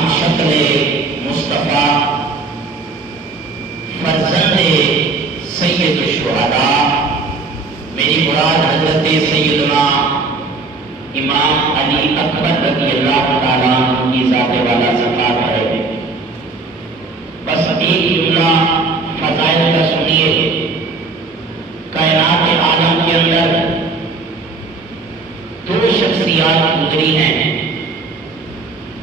حام شکل مصطفیٰ فرزند سید الشہداء، میری مراد حضرت سیدنا امام علی اکبر رضی اللہ تعالیٰ عنہ کی ذات والا صفات ہے۔ بس ایک جملہ فضائل کا سنیے۔ کائنات عالم کے اندر دو شخصیات گزری ہیں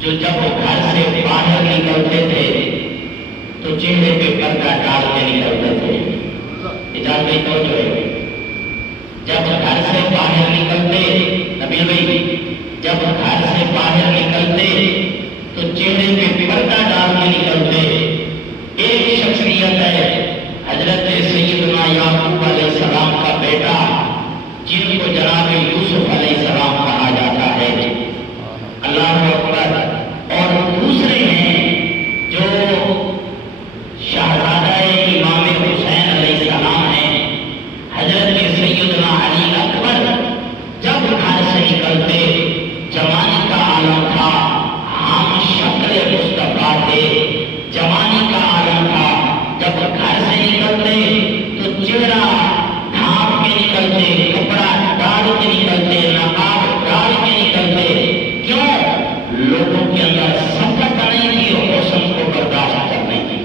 جو جب وہ گھر سے باہر نکلتے تھے تو چہرے پہ پردہ ڈال کے نکلتے تھے۔ اجازت تو جو ہے جب گھر سے باہر نکلتے، نبیل بھائی جب گھر سے باہر نکلتے تو چہرے پہ پردہ ڈال کے نکلتے۔ ایک شخصیت ہے حضرت سیدنا یعقوب علیہ السلام کا بیٹا، جن کو جناب یوسف علیہ السلام کہا جاتا ہے۔ اللہ اکبر۔ اور دوسرے ہیں جو شہزادہ امام حسین علیہ السلام ہیں، حضرت سیدنا علی اکبر۔ جب گھر سے نکلتے جوانی کا عالم تھا، ہم شکل مصطفیٰ تھے، جوانی کا عالم تھا۔ جب گھر سے نکلتے تو چہرہ ڈھانپ کے نکلتے، کپڑا ڈال کے نکلتے، نقاب ڈال کے نکلتے۔ کیوں؟ لوگوں کے اندر سخت نہیں تھی، حسن کو برداشت کرنے کی۔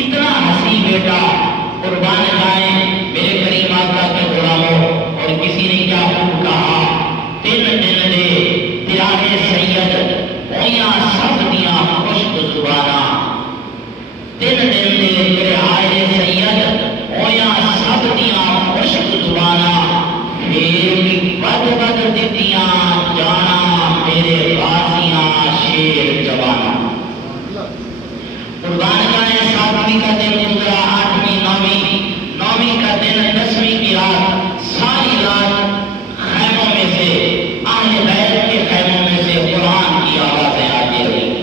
اتنا حسین بیٹا، قربان جائیں میرے کریم آقا کے غلاموں۔ اور کسی نے کیا خوب کہا، تین دن دے تیرے سید ہویاں سب دیاں خشک زباناں۔ تین دن دے تیرے آئے سید ہویاں سب دیاں خشک زباناں۔ پھر بھی بد بد دتیاں جانا میرے غازیاں شیر جوانا۔ قربان جائیں ساتویں کا دن گزرا، آٹھویں نویں کا دن، 10ویں کی رات، ساری رات خیموں میں سے، اہل بیت کے خیموں میں سے قرآن کی آوازیں آتی رہی۔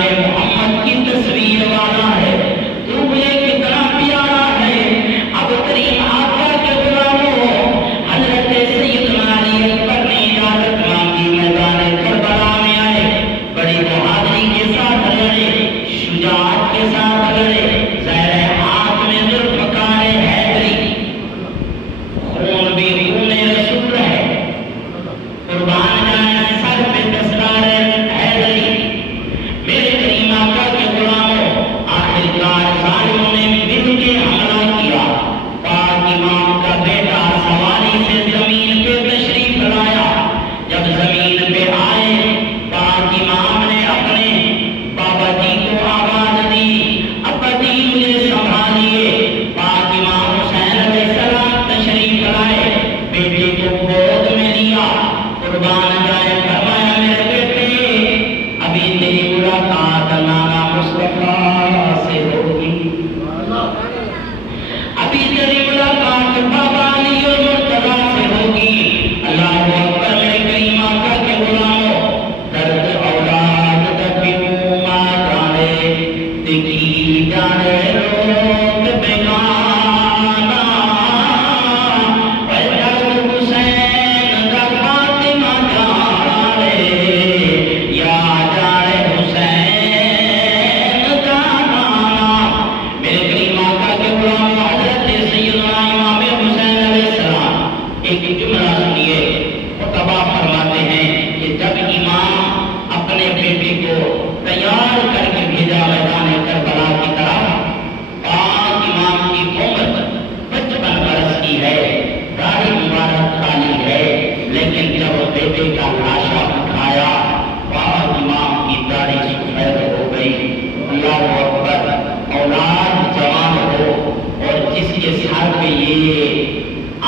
جناب محمد کی تصویر والا ہے، تو مجھے کتنا پیارا ہے۔ اب کریم آقا کے غلاموں، حضرت سیدنا علی اکبر نے اجازت مانگی، میدان کربلا میں آئے، بڑی بہادری کے ساتھ لڑے، شجاعت کے ساتھ لڑے، زہر ہاتھ میں ذوالفقار حیدری، خون بھی خون رسول ہے، قربان جائے سر پہ دستار حیدری۔ میرے کریم آقا کے غلاموں، آخرکار ظالموں نے مل کے حملہ کیا۔ پاک امام کا بیٹا سواری سے زمین پہ تشریف لایا۔ جب زمین پہ آئے، پاک امام نے اپنے بابا جی کو آواز دی، ابا جی مجھے سنبھالیے۔ پاک امام حسین علیہ السلام تشریف لائے، بیٹے کو گود میں لیا، قربان جائے فرمایا میرے بیٹے ابھی تیری ملاقات نانا مصطفیٰ سے ہوگی، ابھی تیری ملاقات بابا علی اور مرتضیٰ سے ہوگی۔ اللہ اکبر۔ میرے کریم آقا کے غلاموں، درد اولاد دبیوں ماں جانے، دیکھی جانے لوگ بیگانہ، اے درد حسین کا فاطمہ جانے، یا جانے حسین کا نانا۔ میرے کریم آقا کے غلاموں، حضرت سیدنا امام حسین علیہ السلام ایک جملہ سنیے، خطبہ فرماتے ہیں کہ جب امام اپنے بیٹے کو تیار کر کے بھیجا میدان کربلا کی طرف، پاک امام کی عمر 55 برس کی ہے، داڑھی مبارک کالی ہے، لیکن جب بیٹے کا لاشا اٹھایا، پاک امام کی داڑھی سفید ہو گئی۔ اللہ اکبر۔ اولاد جوان ہو اور جس کے سر پہ یہ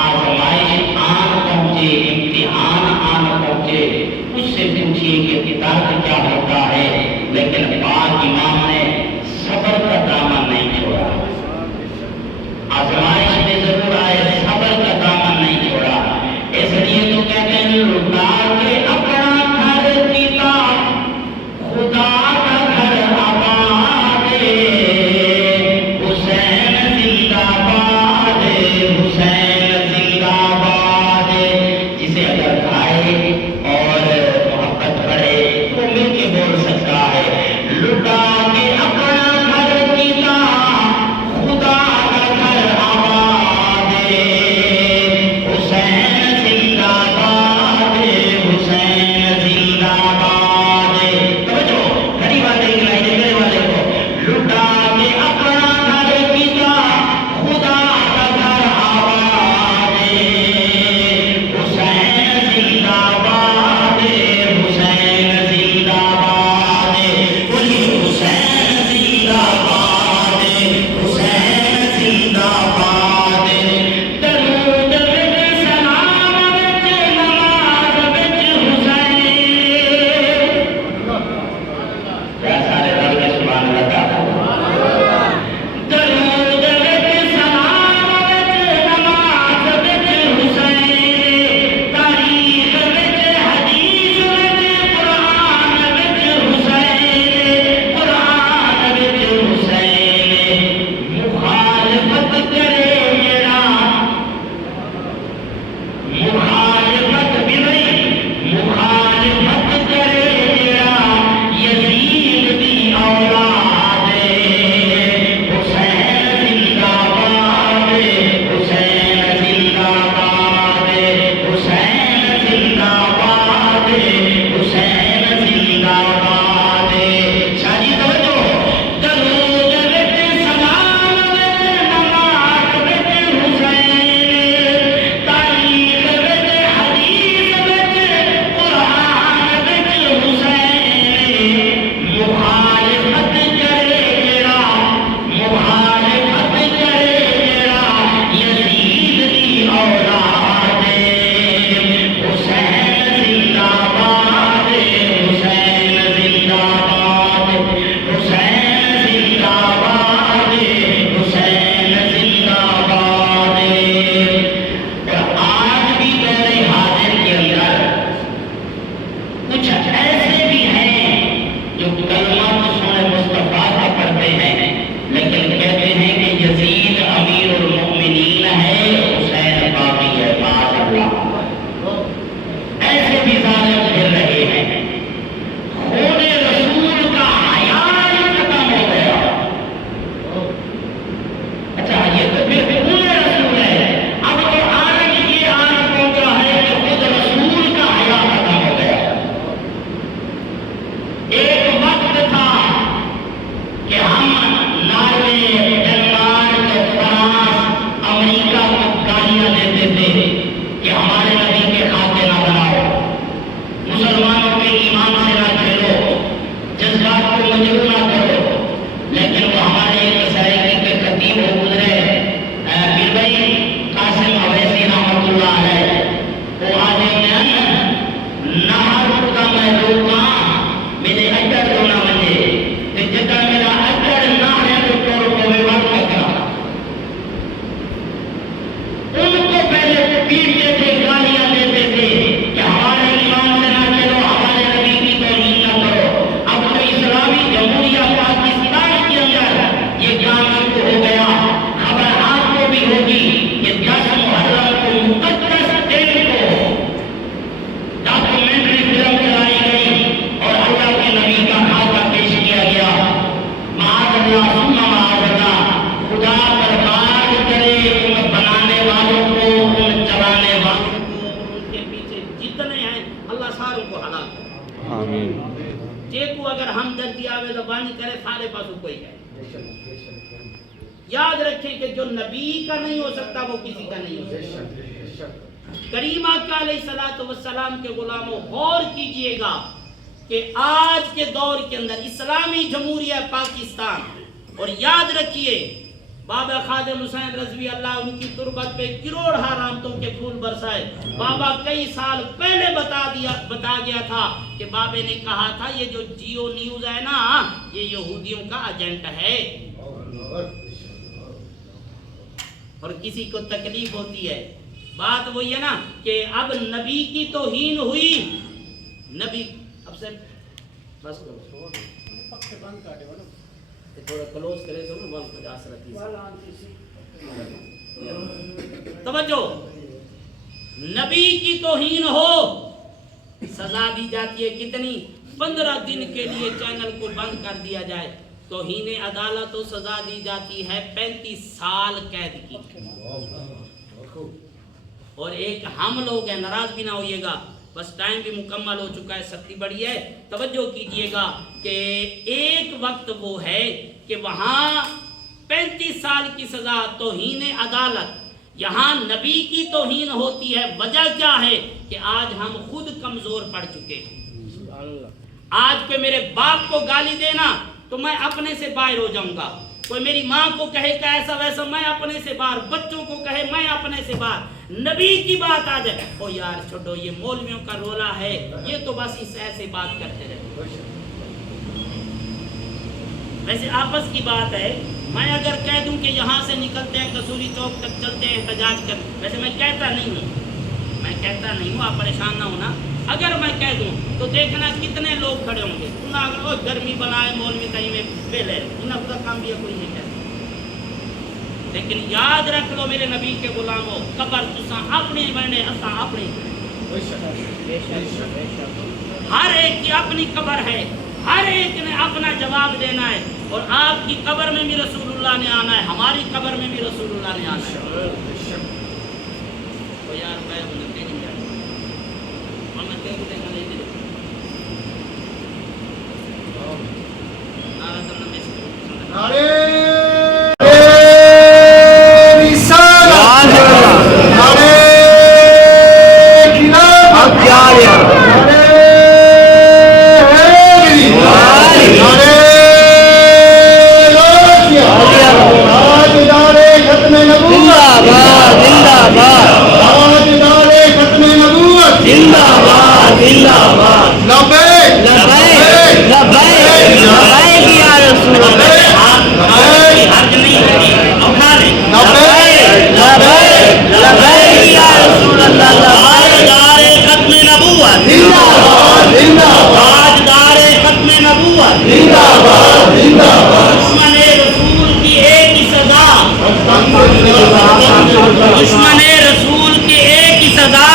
آزمائش آن پہنچے، امتحان آن پہنچے، اس سے پوچھیے کہ کتاب کیا ہوتا ہے، لیکن پاک امام نے صبر کا دامن نہیں چھوڑا۔ آزمائش میں ضرور آئے، صبر کا دامن نہیں چھوڑا۔ اس لیے تو کہتے ہیں لٹا کے اپنا گھر جیتا، خدا کا گھر آباد معاذنا ثم معاذنا، خدا برباد کرے ان بنانے والوں کو، ان چلانے والوں کو، ان کے پیچھے جتنے ہیں اللہ ساروں کو ہلاک کرے آمین۔ جے کو اگر ہمدردی آوے تو بانی کرے سارے پاسوں کوئی ہے۔ یاد رکھیں کہ جو نبی کا نہیں ہو سکتا وہ کسی کا نہیں ہو سکتا۔ کریم آقا علیہ السلام کے غلاموں غور کیجئے گا کہ آج کے دور کے اندر اسلامی جمہوریہ پاکستان، اور یاد رکھیے بابا خادم حسین رضوی اللہ ان کی تربت پہ کروڑ رحمتوں کے پھول برسائے۔ بابا کئی سال پہلے بتا گیا تھا کہ بابے نے کہا تھا یہ جو جیو نیوز ہے نا یہ یہودیوں کا ایجنٹ ہے، اور کسی کو تکلیف ہوتی ہے۔ بات وہی ہے نا کہ اب نبی کی توہین ہوئی، نبی اب سے بس تھوڑا کلوز کرے تو نا 50 توجہ، نبی کی توہین ہو سزا دی جاتی ہے کتنی؟ 15 دن کے لیے چینل کو بند کر دیا جائے۔ توہین عدالت تو سزا دی جاتی ہے 35 سال قید کی۔ اور ایک ہم لوگ ہیں، ناراض بھی نہ ہوئیے گا، بس ٹائم بھی مکمل ہو چکا ہے، سختی بڑی ہے، توجہ کیجئے گا کہ ایک وقت وہ ہے کہ وہاں 35 سال کی سزا توہین عدالت، یہاں نبی کی توہین ہوتی ہے۔ وجہ کیا ہے کہ آج ہم خود کمزور پڑ چکے ہیں۔ آج کے میرے باپ کو گالی دینا تو میں اپنے سے باہر ہو جاؤں گا، کوئی میری ماں کو کہے کہ ایسا ویسا میں اپنے سے باہر، بچوں کو کہے میں اپنے سے باہر، نبی کی بات آ جائے او یار چھوڑو یہ مولویوں کا رولا ہے، یہ تو بس اس ایسے بات کرتے رہتے۔ ویسے آپس کی بات ہے، میں اگر کہہ دوں کہ یہاں سے نکلتے ہیں کسوری چوک تک چلتے ہیں احتجاج کر، ویسے میں کہتا نہیں ہوں، آپ پریشان نہ ہونا، اگر میں کہہ دوں تو دیکھنا کتنے لوگ کھڑے ہوں گے، انہاں اگر گرمی بنائے مولوی کہیں میں بیلے، انہاں خدا کام بھی کوئی نہیں کہتا۔ لیکن یاد رکھ لو میرے نبی کے غلاموں، قبر تساں اپنی بنے اساں اپنی، ہر ایک کی اپنی قبر ہے، ہر ایک نے اپنا جواب دینا ہے، اور آپ کی قبر میں بھی رسول اللہ نے آنا ہے، ہماری قبر میں بھی رسول اللہ نے آنا ہے۔ تو یار میں انہیں کہیں نہیں جاتا، میں کہیں گے نہیں دے نعرہ تمنا میں سے نعرے دشمن رسول کی ایک ہی سزا،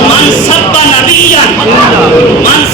من سب نبی، من